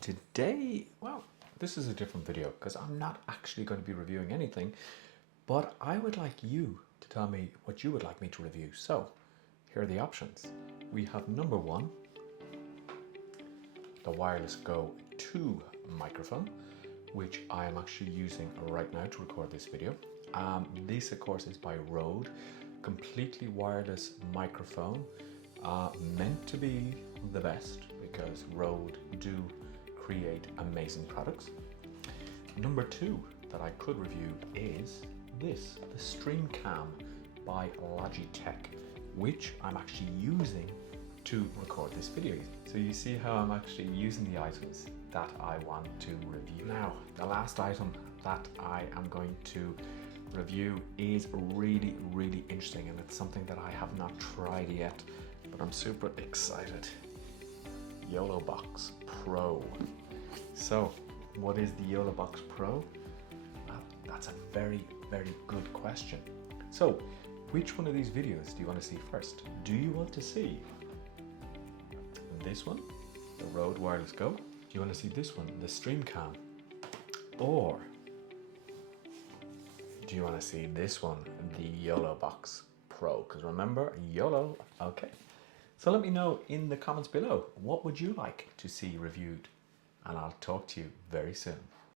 Today, well, this is a different video because I'm not actually going to be reviewing anything, but I would like you to tell me what you would like me to review. So here are the options. We have number one, the Wireless Go 2 microphone, which I am actually using right now to record this video. This of course is by Rode, completely wireless microphone, meant to be the best because Rode do create amazing products. Number two that I could review is this, the Streamcam by Logitech, which I'm actually using to record this video. So you see how I'm actually using the items that I want to review. Now, the last item that I am going to review is really interesting, and it's something that I have not tried yet, but I'm super excited. YoloBox Pro. So, what is the YoloBox Pro? Well, that's a very good question. So, which one of these videos do you want to see first? Do you want to see this one, the Rode Wireless Go? Do you want to see this one, the Streamcam? Or do you want to see this one, the YoloBox Pro? Because remember, YOLO, okay. So let me know in the comments below, what would you like to see reviewed? And I'll talk to you very soon.